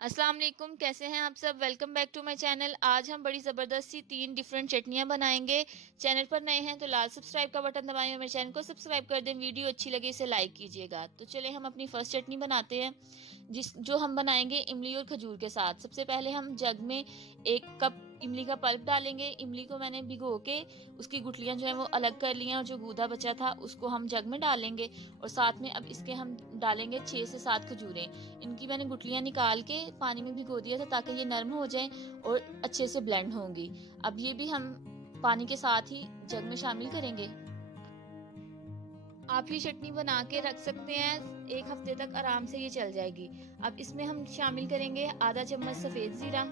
अस्सलाम वालेकुम, कैसे हैं आप सब। Welcome back to my channel. आज हम बड़ी ज़बरदस्त सी 3 डिफरेंट चटनियाँ बनाएंगे। चैनल पर नए हैं तो लाल सब्सक्राइब का बटन दबाएं और मेरे चैनल को सब्सक्राइब कर दें। वीडियो अच्छी लगे इसे लाइक कीजिएगा। तो चलें हम अपनी फर्स्ट चटनी बनाते हैं, जो हम बनाएंगे इमली और खजूर के साथ। सबसे पहले हम जग में 1 कप इमली का पल्प डालेंगे। इमली को मैंने भिगो के उसकी गुठलियाँ जो है वो अलग कर ली हैं और जो गूदा बचा था उसको हम जग में डालेंगे। और साथ में अब इसके हम डालेंगे 6 से 7 खजूरें। इनकी मैंने गुठलियाँ निकाल के पानी में भिगो दिया था ताकि ये नरम हो जाएं और अच्छे से ब्लेंड होंगी। अब ये भी हम पानी के साथ ही जग में शामिल करेंगे। आप ये चटनी बना के रख सकते हैं, 1 हफ्ते तक आराम से ये चल जाएगी। अब इसमें हम शामिल करेंगे आधा चम्मच सफ़ेद ज़ीरा,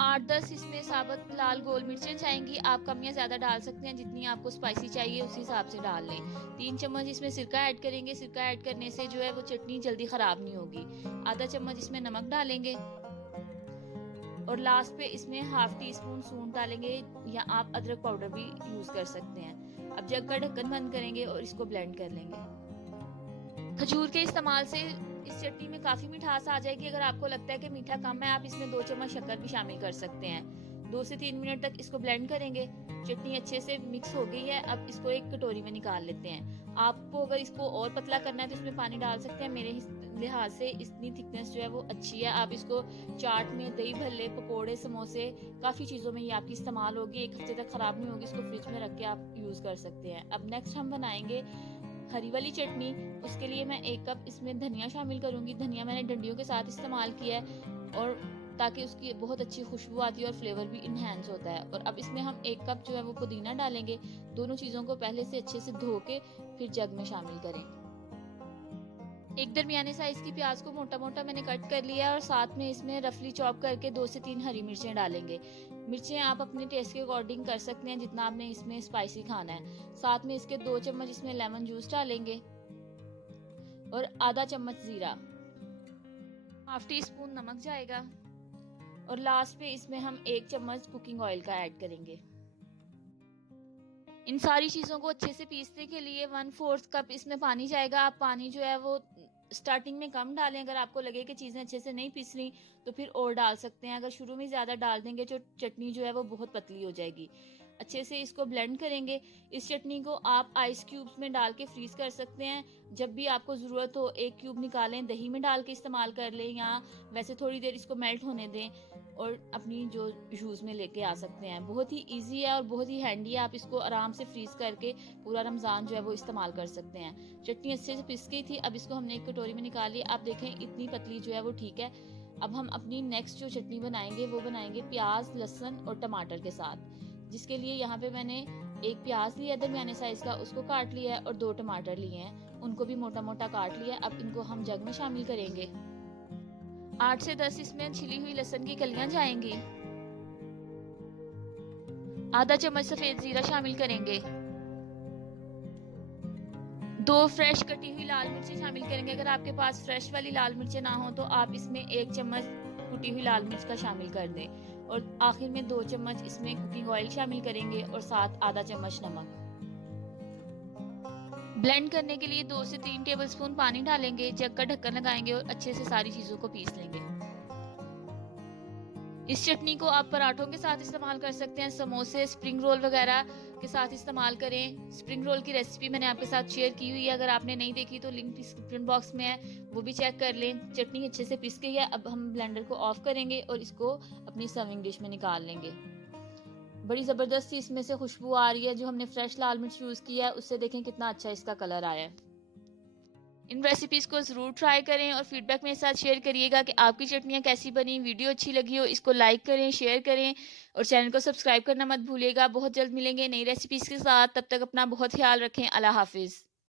8-10 इसमें साबुत लाल गोल मिर्चें जाएंगी। आप कम या ज़्यादा डाल सकते हैं, जितनी आपको स्पाइसी चाहिए उस हिसाब से डाल लें। 3 चम्मच इसमें सिरका ऐड करेंगे। सिरका ऐड करने से जो है वो चटनी जल्दी ख़राब नहीं होगी। आधा चम्मच इसमें नमक डालेंगे और लास्ट पे इसमें हाफ टी स्पून सूंठ डालेंगे, या आप अदरक पाउडर भी यूज़ कर सकते हैं। अब जग का ढक्कन बंद करेंगे और इसको ब्लेंड कर लेंगे। खजूर के इस्तेमाल से इस चटनी में काफ़ी मिठास आ जाएगी। अगर आपको लगता है कि मीठा कम है, आप इसमें 2 चम्मच शक्कर भी शामिल कर सकते हैं। 2 से 3 मिनट तक इसको ब्लेंड करेंगे। चटनी अच्छे से मिक्स हो गई है। अब इसको एक कटोरी में निकाल लेते हैं। आपको अगर इसको और पतला करना है तो इसमें पानी डाल सकते हैं। मेरे लिहाज से इतनी थिकनेस जो है वो अच्छी है। आप इसको चाट में, दही भल्ले, पकोड़े, समोसे, काफ़ी चीज़ों में ये आपकी इस्तेमाल होगी। 1 हफ्ते तक ख़राब नहीं होगी। इसको फ्रिज में रख के आप यूज़ कर सकते हैं। अब नेक्स्ट हम बनाएंगे हरी वाली चटनी। उसके लिए मैं 1 कप इसमें धनिया शामिल करूंगी। धनिया मैंने डंडियों के साथ इस्तेमाल किया है और ताकि उसकी बहुत अच्छी खुशबू आती है और फ्लेवर भी इन्हेंस होता है। और अब इसमें हम 1 कप जो है वो पुदीना डालेंगे। दोनों चीज़ों को पहले से अच्छे से धो के फिर जग में शामिल करें। एक दरमियाने साइज की प्याज को मोटा मोटा मैंने कट कर लिया है और साथ में इसमें रफली चॉप करके 2 से 3 हरी मिर्चें डालेंगे। मिर्चें आप अपने टेस्ट के अकॉर्डिंग कर सकते हैं, जितना आपने इसमें स्पाइसी खाना है। साथ में इसके 2 चम्मच इसमें लेमन जूस डालेंगे और आधा चम्मच जीरा, हाफ टी स्पून नमक जाएगा और लास्ट पे इसमें हम 1 चम्मच कुकिंग ऑयल का ऐड करेंगे। इन सारी चीज़ों को अच्छे से पीसने के लिए 1/4 कप इसमें पानी जाएगा। आप पानी जो है वो स्टार्टिंग में कम डालें। अगर आपको लगे कि चीज़ें अच्छे से नहीं पीस रही तो फिर और डाल सकते हैं। अगर शुरू में ज़्यादा डाल देंगे तो चटनी जो है वो बहुत पतली हो जाएगी। अच्छे से इसको ब्लेंड करेंगे। इस चटनी को आप आइस क्यूब्स में डाल के फ्रीज कर सकते हैं। जब भी आपको ज़रूरत हो 1 क्यूब निकालें, दही में डाल के इस्तेमाल कर लें, या वैसे थोड़ी देर इसको मेल्ट होने दें और अपनी जो यूज़ में लेके आ सकते हैं। बहुत ही इजी है और बहुत ही हैंडी है। आप इसको आराम से फ्रीज करके पूरा रमज़ान जो है वो इस्तेमाल कर सकते हैं। चटनी अच्छे से पिस गई थी। अब इसको हमने एक कटोरी में निकाल लिया। आप देखें इतनी पतली जो है वो ठीक है। अब हम अपनी नेक्स्ट जो चटनी बनाएंगे वो बनाएंगे प्याज, लहसुन और टमाटर के साथ, जिसके लिए यहाँ पे मैंने 1 प्याज लिया दरमियाने साइज का, उसको काट लिया है और 2 टमाटर लिए हैं, उनको भी मोटा मोटा काट लिया। अब इनको हम जग में शामिल करेंगे। 8 से 10 इसमें छिली हुई लहसुन की कलियां जाएंगी। आधा चम्मच सफेद जीरा शामिल करेंगे। 2 फ्रेश कटी हुई लाल मिर्चें शामिल करेंगे। अगर आपके पास फ्रेश वाली लाल मिर्चें ना हो तो आप इसमें 1 चम्मच कुटी हुई लाल मिर्च का शामिल कर दें। और आखिर में 2 चम्मच इसमें कुकिंग ऑयल शामिल करेंगे और साथ आधा चम्मच नमक। ब्लेंड करने के लिए 2 से 3 टेबलस्पून पानी डालेंगे। जग का ढक्कन लगाएंगे और अच्छे से सारी चीजों को पीस लेंगे। इस चटनी को आप पराठों के साथ इस्तेमाल कर सकते हैं, समोसे, स्प्रिंग रोल वगैरह के साथ इस्तेमाल करें। स्प्रिंग रोल की रेसिपी मैंने आपके साथ शेयर की हुई है। अगर आपने नहीं देखी तो लिंक डिस्क्रिप्शन बॉक्स में है, वो भी चेक कर लें। चटनी अच्छे से पिस गई है। अब हम ब्लेंडर को ऑफ करेंगे और इसको अपनी सर्विंग डिश में निकाल लेंगे। बड़ी ज़बरदस्त सी इसमें से खुशबू आ रही है। जो हमने फ्रेश लाल मिर्च यूज़ किया है उससे देखें कितना अच्छा इसका कलर आया है। इन रेसिपीज़ को ज़रूर ट्राई करें और फीडबैक मेरे साथ शेयर करिएगा कि आपकी चटनियाँ कैसी बनी। वीडियो अच्छी लगी हो इसको लाइक करें, शेयर करें और चैनल को सब्सक्राइब करना मत भूलिएगा। बहुत जल्द मिलेंगे नई रेसिपीज़ के साथ। तब तक अपना बहुत ख्याल रखें। अल्लाह हाफिज़।